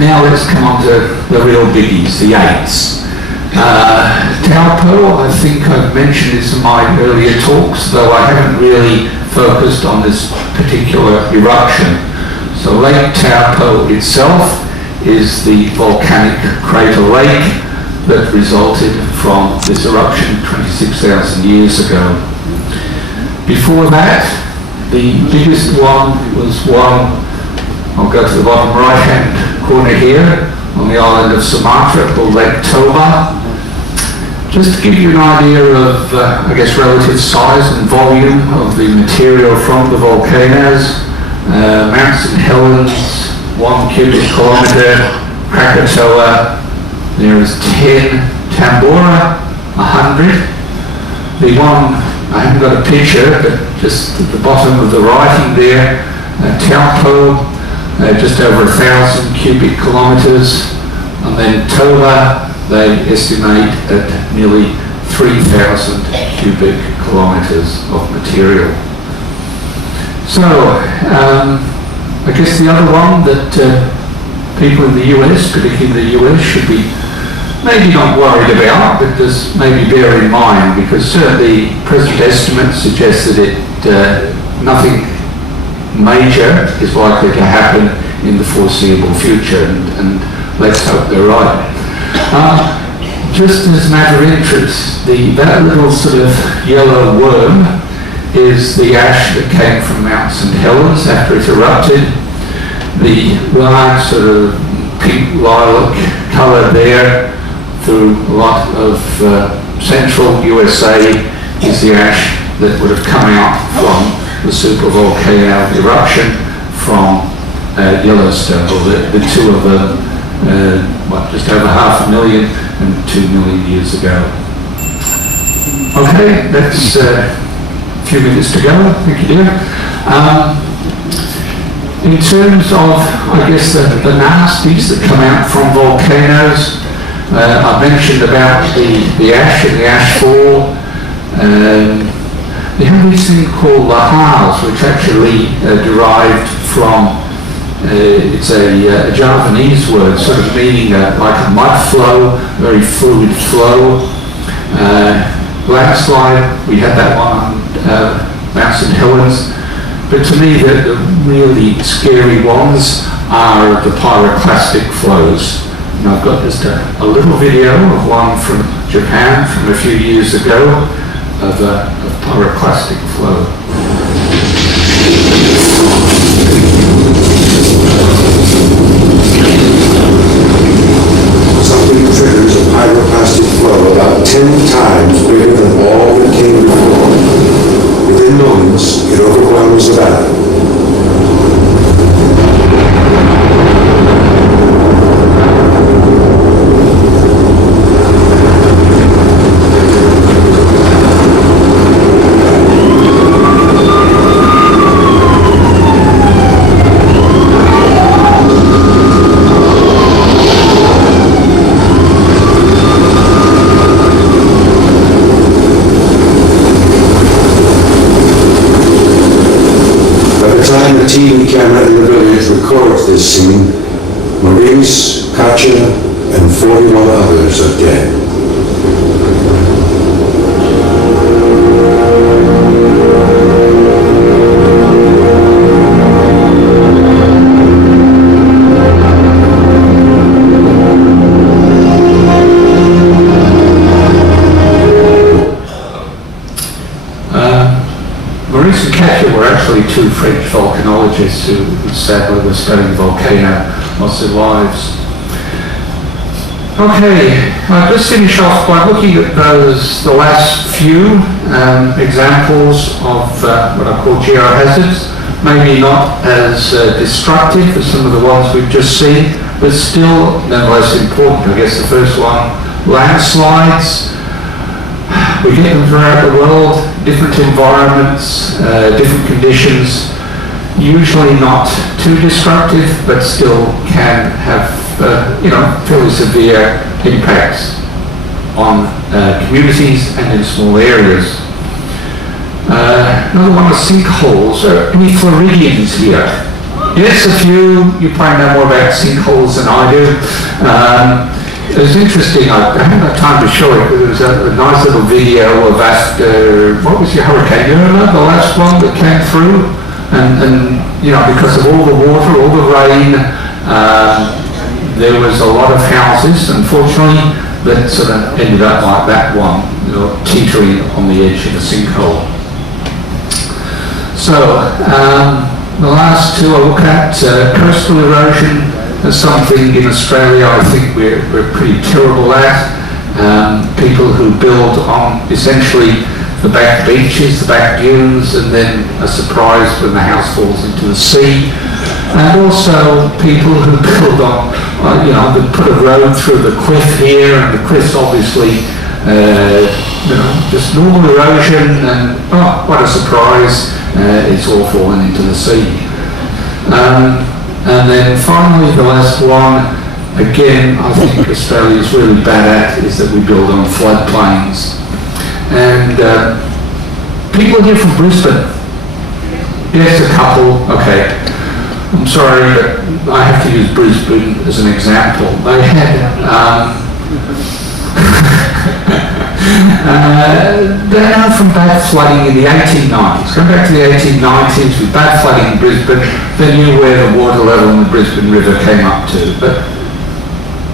Now let's come on to the real biggies, the eights. Taupo, I think I've mentioned this in my earlier talks, though I haven't really focused on this particular eruption. So Lake Taupo itself is the volcanic crater lake that resulted from this eruption 26,000 years ago. Before that, the biggest one was one, I'll go to the bottom right-hand corner here, on the island of Sumatra, called Lake Toba. Just to give you an idea of, I guess, relative size and volume of the material from the volcanoes, Mount St. Helens, 1 cubic kilometre, Krakatoa, there is 10, Tambora, 100. The one, I haven't got a picture, but just at the bottom of the writing there, Taupo, just over 1,000 cubic kilometres, and then Toba, they estimate at nearly 3,000 cubic kilometres of material. So, I guess the other one that people in the US, particularly in the US, should be maybe not worried about, but just maybe bear in mind, because certainly present estimates suggest that nothing major is likely to happen in the foreseeable future, and let's hope they're right. Just as a matter of interest, that little sort of yellow worm is the ash that came from Mount St. Helens after it erupted. The large sort of pink lilac colour there through a lot of central USA is the ash that would have come out from the supervolcano eruption from Yellowstone, or the two of them, just over 500,000 and 2 million years ago. Okay, that's a few minutes to go. Thank you, dear. In terms of, I guess, the nasties that come out from volcanoes, I mentioned about the ash and the ash fall. They have this thing called lahars, which actually derived from, it's a Javanese word, sort of meaning like a mud flow, very fluid flow. Landslide, we had that one on Mount St. Helens. But to me, the really scary ones are the pyroclastic flows. And I've got just a little video of one from Japan from a few years ago of a pyroclastic flow. Something triggers a pyroclastic flow about 10 times bigger than all that came before. Within moments, it overwhelms the battle. The TV camera in the village records this scene. Maurice, Katja, and 41 others are dead. Maurice and Katja were actually two French volcanologists who sadly were studying the volcano most of their lives. Okay, I'll just finish off by looking at the last few examples of what I call geohazards. Maybe not as destructive as some of the ones we've just seen, but still nonetheless important. I guess the first one, landslides. We get them throughout the world, different environments, different conditions, usually not too destructive, but still can have, fairly severe impacts on communities and in small areas. Another one is sinkholes. Are any Floridians here? Yes, a few. You probably know more about sinkholes than I do. It was interesting. I haven't got time to show it, but there was a nice little video of what was your Hurricane Irma, the last one that came through? And you know, because of all the water, all the rain, there was a lot of houses, unfortunately, that sort of ended up like that one, you know, teetering on the edge of a sinkhole. So, the last two I look at, coastal erosion is something in Australia I think we're pretty terrible at. People who build on essentially the back beaches, the back dunes, and then are surprised when the house falls into the sea. And also people who build on, you know, they put a road through the cliff here, and the cliff's obviously, you know, just normal erosion, and oh, what a surprise, it's all fallen into the sea. And then finally, the last one, again, I think Australia is really bad at, is that we build on floodplains. And people here from Brisbane, yes, a couple, okay. I'm sorry, but I have to use Brisbane as an example. They had, they're known from bad flooding in the 1890s. Going back to the 1890s, with bad flooding in Brisbane, they knew where the water level in the Brisbane River came up to. But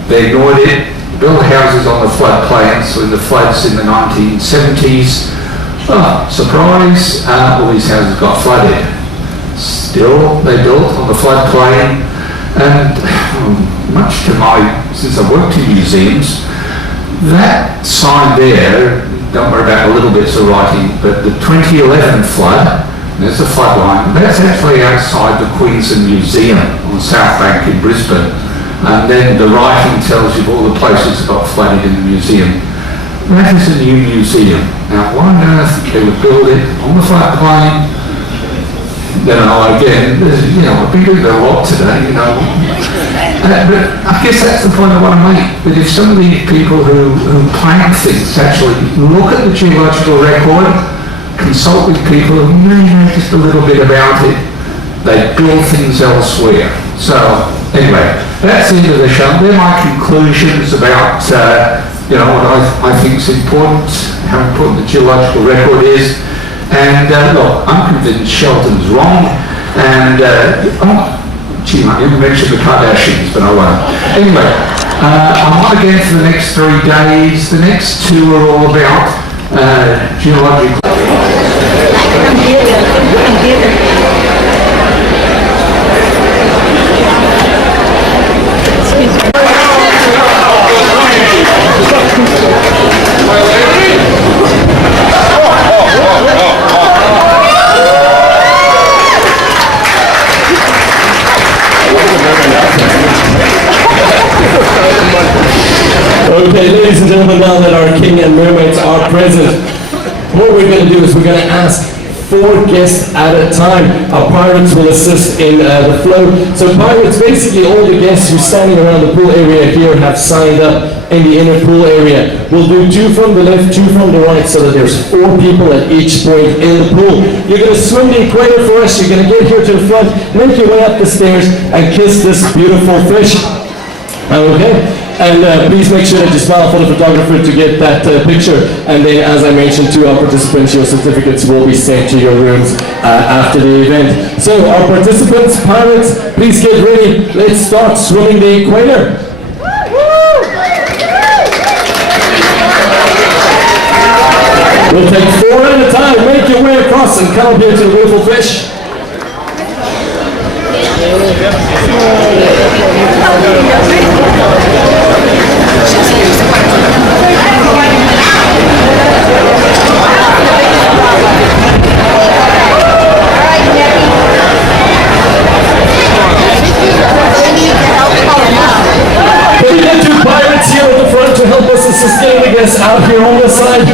they ignored it, built houses on the floodplains. So in the floods in the 1970s, oh, surprise, all these houses got flooded. Still, they built on the floodplain, and much to since I've worked in museums, that sign there, don't worry about the little bits of writing, but the 2011 flood, there's a flood line, that's actually outside the Queensland Museum on South Bank in Brisbane. And then the writing tells you all the places that got flooded in the museum. That is a new museum. Now, why on earth they would build it on the floodplain? Then again, you know, I've been doing a lot today, you know. But I guess that's the point I want to make, that if some of these people who plan things actually look at the geological record, consult with people who may know just a little bit about it, they build things elsewhere. So, anyway, that's the end of the show. They're my conclusions about, you know, what I think is important, how important the geological record is. And look, I'm convinced Sheldon's wrong, and gee, I didn't mention the Kardashians, but I won't. Anyway, I'm on again for the next 3 days. The next 2 are all about geological. Okay, ladies and gentlemen, now that our king and mermaids are present, what we're going to do is we're going to ask 4 guests at a time. Our pirates will assist in the flow. So pirates, basically all the guests who are standing around the pool area here have signed up in the inner pool area. We'll do 2 from the left, 2 from the right, so that there's 4 people at each point in the pool. You're going to swim the equator for us. You're going to get here to the front, make your way up the stairs, and kiss this beautiful fish. Okay? And please make sure that you smile for the photographer to get that picture. And then, as I mentioned to our participants, your certificates will be sent to your rooms after the event. So, our participants, pirates, please get ready. Let's start swimming the equator. We'll take 4 at a time. Make your way across and come up here to the beautiful fish. Can we get 2 pirates here at the front to help us assist getting the guests out here on this side?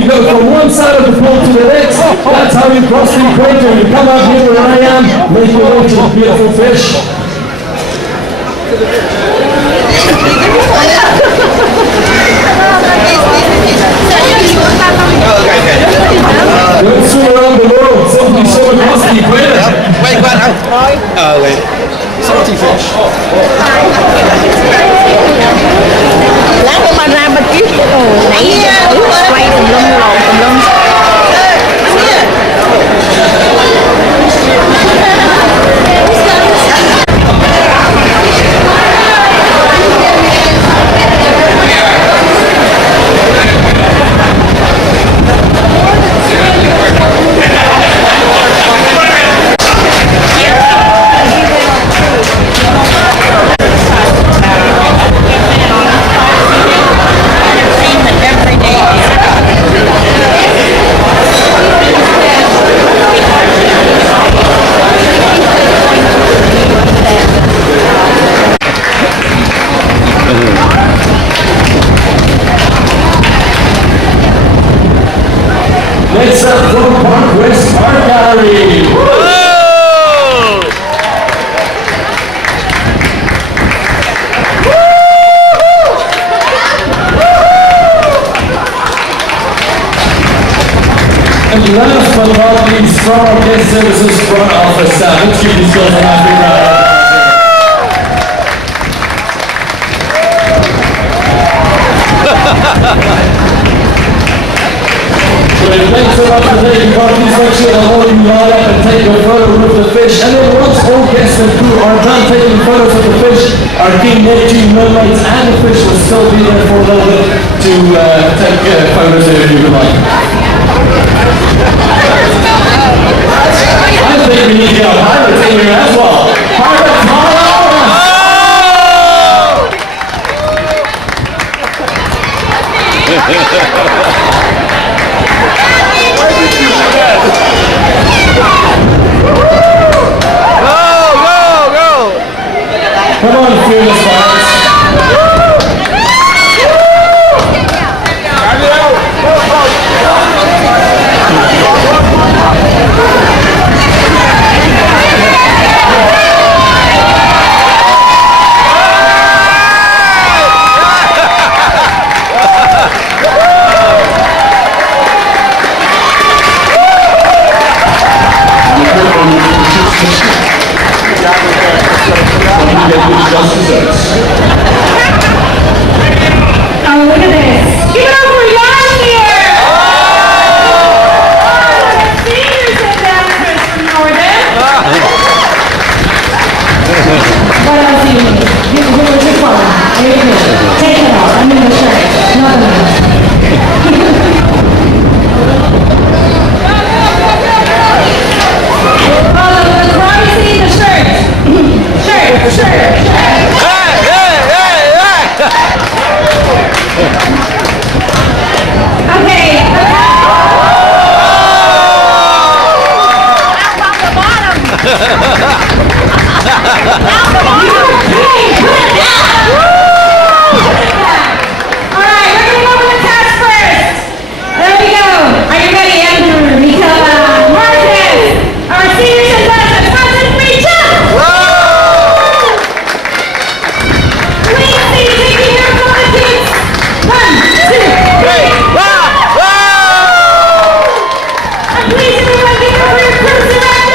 you go from one side of the pool to the next. That's how you cross the equator. You come out here where I am, make your way to the beautiful fish. Don't swim around the world, simply swim across the equator. Wait, oh, wait. Salty fish. Lát nữa mà ra mà tiếp cái đồ nãy quay tùm lum lòn tùm lum. Next up from Park West Art Gallery. And last but not least, from our guest services front office staff, let's give these girls a nice big round of applause. Thanks so much for taking part. Please make sure that all of you line up and take a photo with the fish. And then once all guests and crew are done taking photos of the fish, our King Neptune mermaids and the fish will still be there for a little bit to take photos if you would like. I think we need to get our pirates in here as well. Pirates, come on, fearless pirates. Oh, look at this. Give it up for Jan here. Seniors and dancers from Northern. What else do you need? Give it your phone. There you go. Take it off. I'm in the shirt. Nothing else. Oh, the privacy, the shirt. Shirt. Okay. Out the bottom. All right, we're gonna go with the cast first. There we go. Are you ready, Andrew? Nicola, Marcus, our seniors and dancers, Marcus, reach up. Please, take your hair from the kids. 1, 2, 3. And please, everyone, give it up for your cruise director.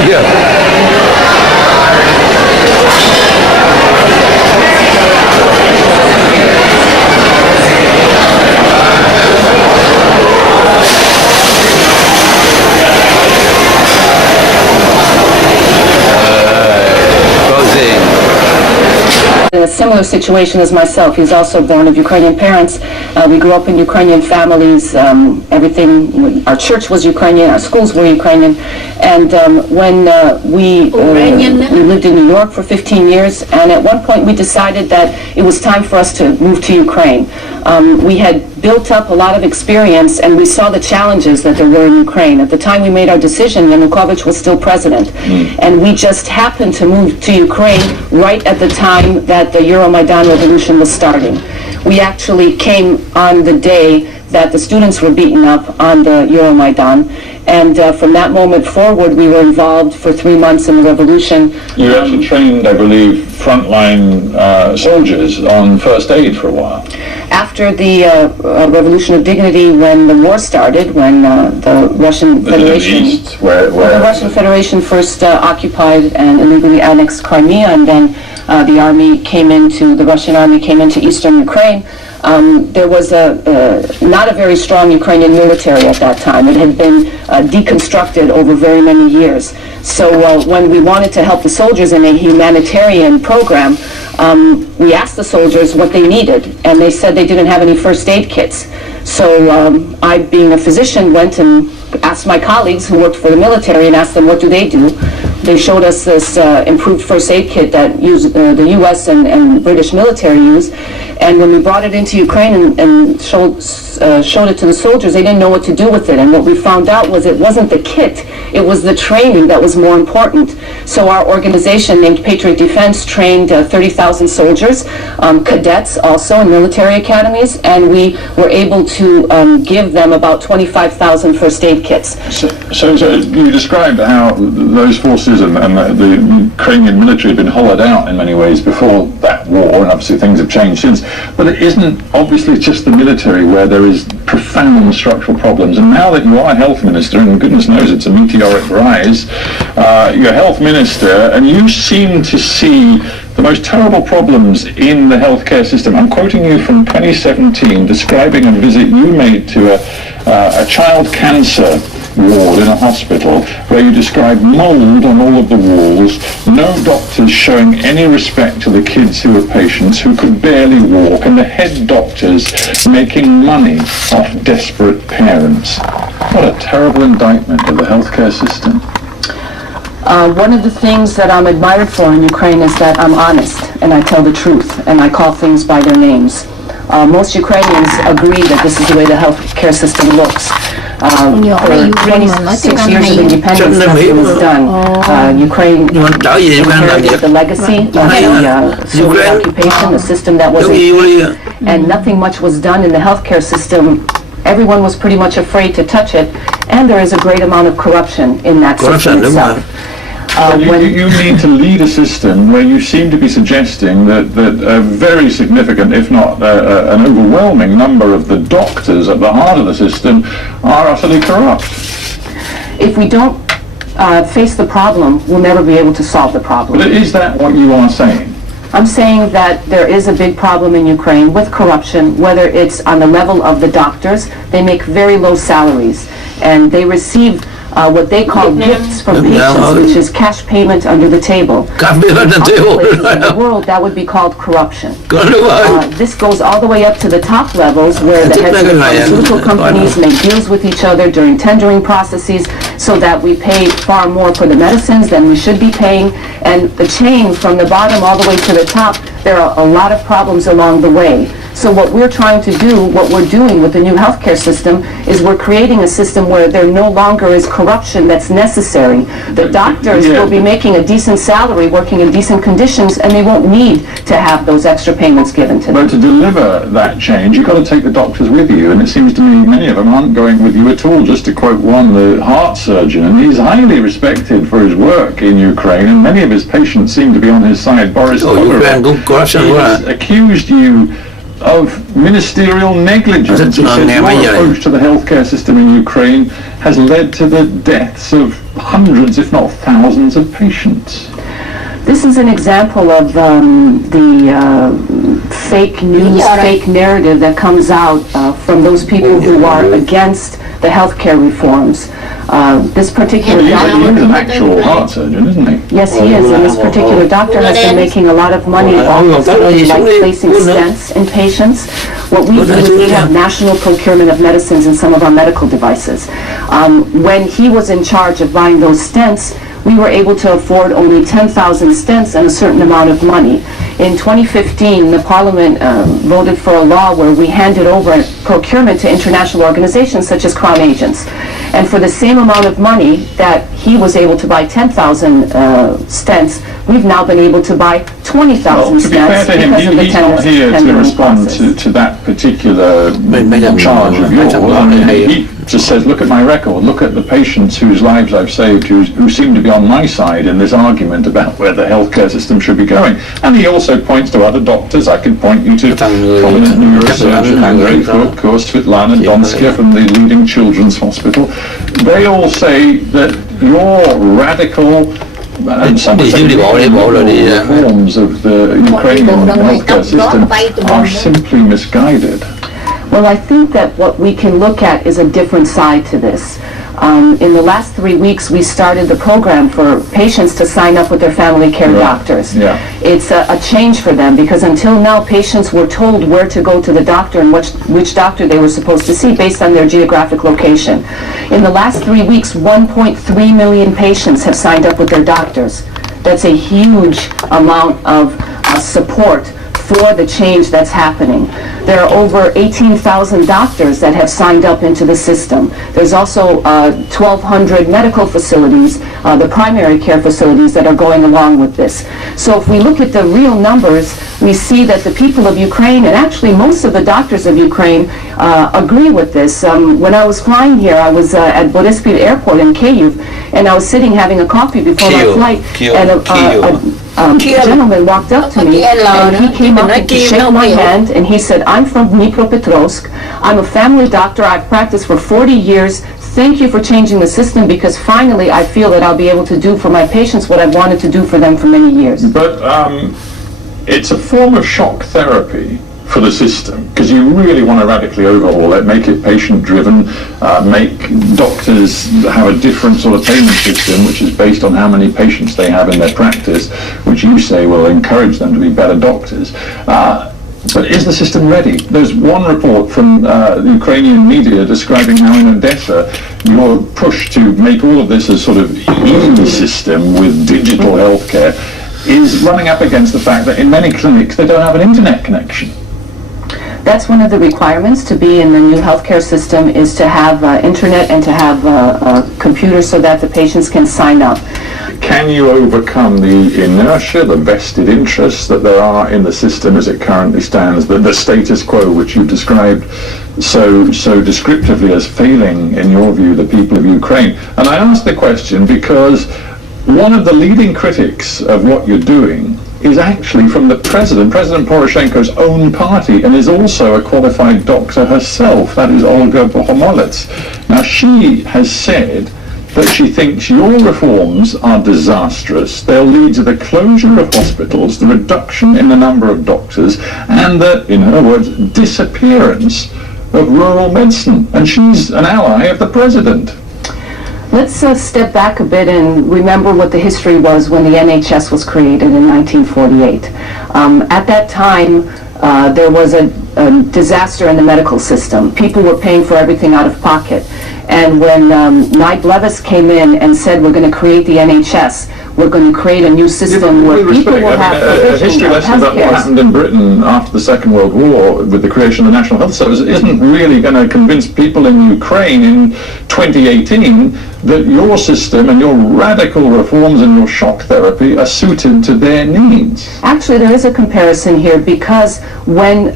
Thank you. In a similar situation as myself. He's also born of Ukrainian parents. We grew up in Ukrainian families. Everything, our church was Ukrainian, our schools were Ukrainian. And when we lived in New York for 15 years, and at one point we decided that it was time for us to move to Ukraine. We had built up a lot of experience, and we saw the challenges that there were in Ukraine. At the time we made our decision, Yanukovych was still president. And we just happened to move to Ukraine right at the time that the Euromaidan revolution was starting. We actually came on the day that the students were beaten up on the Euromaidan. And from that moment forward, we were involved for 3 months in the revolution. You actually trained, I believe, frontline soldiers on first aid for a while. After the Revolution of Dignity, when the war started, when the Russian Federation, the Russian Federation first occupied and illegally annexed Crimea, and then the Russian army came into eastern Ukraine. There was not a very strong Ukrainian military at that time. It had been deconstructed over very many years. So when we wanted to help the soldiers in a humanitarian program, we asked the soldiers what they needed, and they said they didn't have any first aid kits. So I, being a physician, went and asked my colleagues who worked for the military and asked them what do they do. They showed us this improved first aid kit that the U.S. and British military use. And when we brought it into Ukraine and showed it to the soldiers, they didn't know what to do with it. And what we found out was it wasn't the kit, it was the training that was more important. So our organization named Patriot Defense trained 30,000 soldiers, cadets also in military academies, and we were able to give them about 25,000 first aid kits. So you described how those forces and the Ukrainian military had been hollowed out in many ways before that war, and obviously things have changed since. But it isn't obviously just the military where there is profound structural problems. And now that you are health minister, and goodness knows it's a meteoric rise, you're health minister, and you seem to see the most terrible problems in the healthcare system. I'm quoting you from 2017, describing a visit you made to a child cancer ward in a hospital where you describe mold on all of the walls, no doctors showing any respect to the kids who were patients who could barely walk, and the head doctors making money off desperate parents. What a terrible indictment of the healthcare system. One of the things that I'm admired for in Ukraine is that I'm honest and I tell the truth and I call things by their names. Most Ukrainians agree that this is the way the healthcare system looks. For 26 years of independence, nothing was done. Ukraine inherited the legacy of the Soviet occupation, the system that was in place, and nothing much was done in the healthcare system. Everyone was pretty much afraid to touch it, and there is a great amount of corruption in that system itself. You need to lead a system where you seem to be suggesting that a very significant, if not an overwhelming number of the doctors at the heart of the system are utterly corrupt. If we don't face the problem, we'll never be able to solve the problem. But is that what you are saying? I'm saying that there is a big problem in Ukraine with corruption, whether it's on the level of the doctors. They make very low salaries, and they receive what they call gifts from patients, which is cash payment under the table. In the world, that would be called corruption. This goes all the way up to the top levels, where the heads of pharmaceutical companies make deals with each other during tendering processes so that we pay far more for the medicines than we should be paying. And the chain from the bottom all the way to the top, there are a lot of problems along the way. So what we're trying to do, what we're doing with the new healthcare system, is we're creating a system where there no longer is corruption that's necessary. The doctors will be making a decent salary, working in decent conditions, and they won't need to have those extra payments given to them. But to deliver that change, you've got to take the doctors with you, and it seems to me many of them aren't going with you at all. Just to quote one, the heart surgeon, and he's highly respected for his work in Ukraine, and many of his patients seem to be on his side. Boris Kolarov has accused you of ministerial negligence. He says your approach to the healthcare system in Ukraine has led to the deaths of hundreds, if not thousands of patients. This is an example of the fake news, fake narrative that comes out from those people who are against the healthcare reforms. This particular He's doctor, an actual heart surgeon, isn't he? yes, he is, and this particular doctor has been making a lot of money off of like placing stents in patients. What we do is we have national procurement of medicines in some of our medical devices. When he was in charge of buying those stents, we were able to afford only 10,000 stents and a certain amount of money. In 2015, the Parliament voted for a law where we handed over procurement to international organizations such as Crown Agents. And for the same amount of money that he was able to buy 10,000 stents, we've now been able to buy 20,000 Well, to be fair stents to him, because of the he's not here to tendering respond process. to that particular charge of yours. I mean, he just says, look at my record, look at the patients whose lives I've saved, who seem to be on my side in this argument about where the healthcare system should be going. And he also points to other doctors. I can point you to prominent neurosurgeon Andrei Furtko, Svetlana Donskaya from the leading children's hospital. They all say that your radical and some reforms of the Ukrainian healthcare system are simply misguided. Well, I think that what we can look at is a different side to this. In the last 3 weeks, we started the program for patients to sign up with their family care doctors. Yeah. It's a change for them because until now, patients were told where to go to the doctor and which doctor they were supposed to see based on their geographic location. In the last 3 weeks, 1.3 million patients have signed up with their doctors. That's a huge amount of support for the change that's happening. There are over 18,000 doctors that have signed up into the system. There's also 1,200 medical facilities, the primary care facilities that are going along with this. So if we look at the real numbers, we see that the people of Ukraine, and actually most of the doctors of Ukraine, agree with this. When I was flying here, I was at Boryspil Airport in Kyiv, and I was sitting having a coffee before my flight, and a gentleman walked up to me, and he came up to shake my hand, and he said, I'm from Dnipropetrovsk. I'm a family doctor. I've practiced for 40 years. Thank you for changing the system because finally I feel that I'll be able to do for my patients what I've wanted to do for them for many years. But it's a form of shock therapy for the system, because you really want to radically overhaul it, make it patient-driven, make doctors have a different sort of payment system, which is based on how many patients they have in their practice, which you say will encourage them to be better doctors. But is the system ready? There's one report from the Ukrainian media describing how in Odessa your push to make all of this a sort of e-system with digital healthcare is running up against the fact that in many clinics they don't have an internet connection. That's one of the requirements to be in the new healthcare system is to have internet and to have a computer so that the patients can sign up. Can you overcome the inertia, the vested interests that there are in the system as it currently stands, the status quo which you've described so descriptively as failing, in your view, the people of Ukraine? And I ask the question because one of the leading critics of what you're doing is actually from the President Poroshenko's own party, and is also a qualified doctor herself. That is Olga Bohomolets. Now, she has said that she thinks your reforms are disastrous. They'll lead to the closure of hospitals, the reduction in the number of doctors, and the, in her words, disappearance of rural medicine. And she's an ally of the President. Let's step back a bit and remember what the history was when the NHS was created in 1948. At that time, there was a disaster in the medical system. People were paying for everything out of pocket. And when Knight Levis came in and said, we're going to create the NHS, we're going to create a new system where people will have a history lesson about what happened in Britain after the Second World War with the creation of the National Health Service isn't really going to convince people in Ukraine in 2018 that your system and your radical reforms and your shock therapy are suited to their needs. Actually, there is a comparison here because when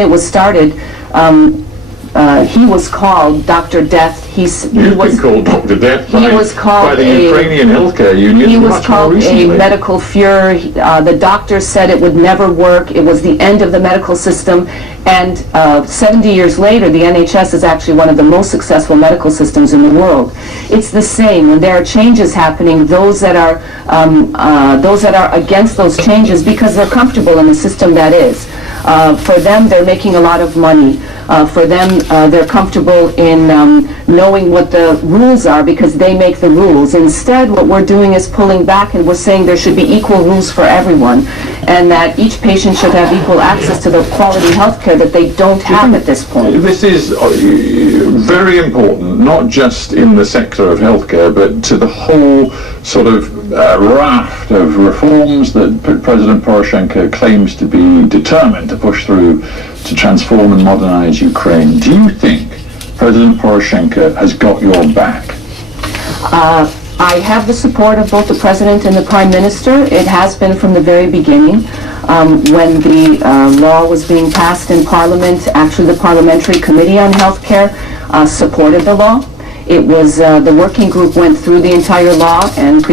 it was started, he was called Dr. Death. He's, he You've was been called Dr. Death by, was called by the a- Ukrainian healthcare union He was much more called a recently. medical Fuhrer. The doctors said it would never work. It was the end of the medical system. And 70 years later, the NHS is actually one of the most successful medical systems in the world. It's the same. When there are changes happening, those that are against those changes, because they're comfortable in the system that is. For them, they're making a lot of money. For them, they're comfortable in knowing what the rules are because they make the rules. Instead, what we're doing is pulling back and we're saying there should be equal rules for everyone and that each patient should have equal access to the quality health care that they don't have at this point. This is very important, not just in the sector of healthcare, but to the whole sort of raft of reforms that President Poroshenko claims to be determined to push through to transform and modernize Ukraine. Do you think President Poroshenko has got your back? I have the support of both the President and the Prime Minister. It has been from the very beginning. When the law was being passed in Parliament, actually the Parliamentary Committee on Healthcare supported the law. It was, the working group went through the entire law and